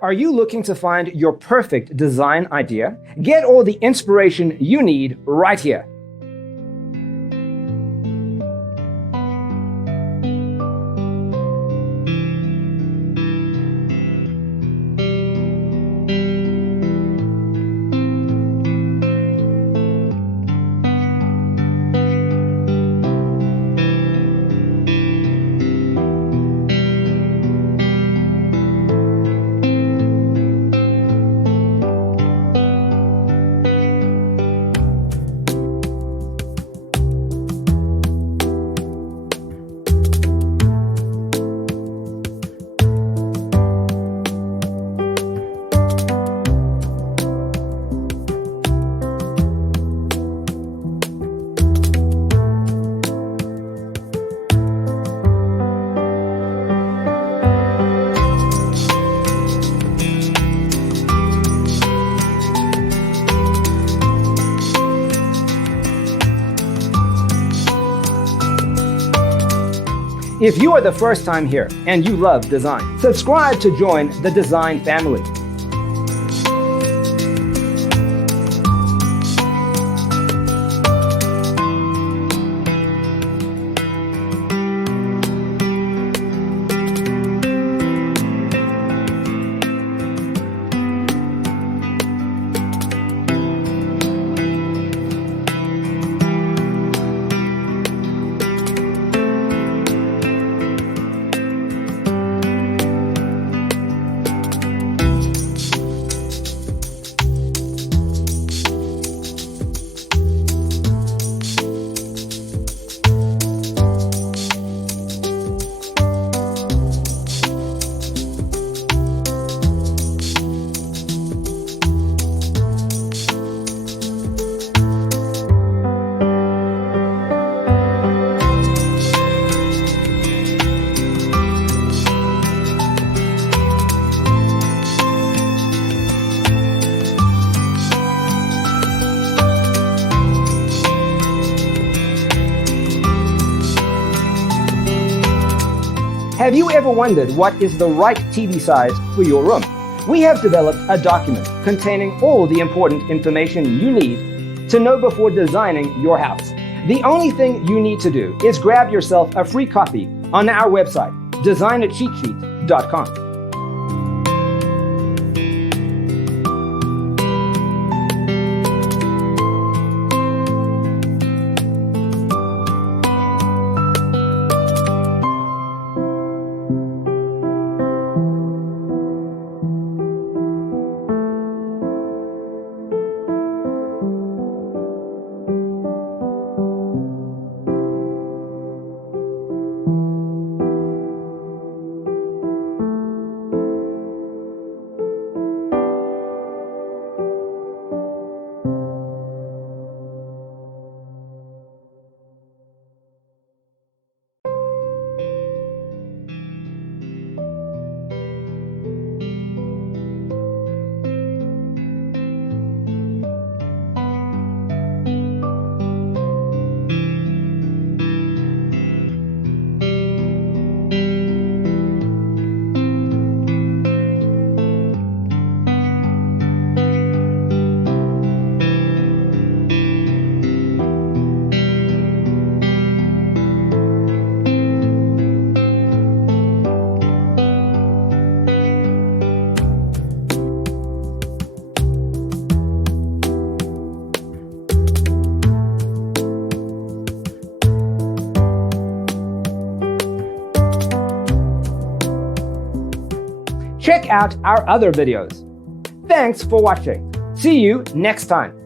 Are you looking to find your perfect design idea? Get all the inspiration you need right here. If you are the first time here and you love design, subscribe to join the design family. Have you ever wondered what is the right TV size for your room? We have developed a document containing all the important information you need to know before designing your house. The only thing you need to do is grab yourself a free copy on our website, designacheatsheet.com. Check out our other videos. Thanks for watching. See you next time.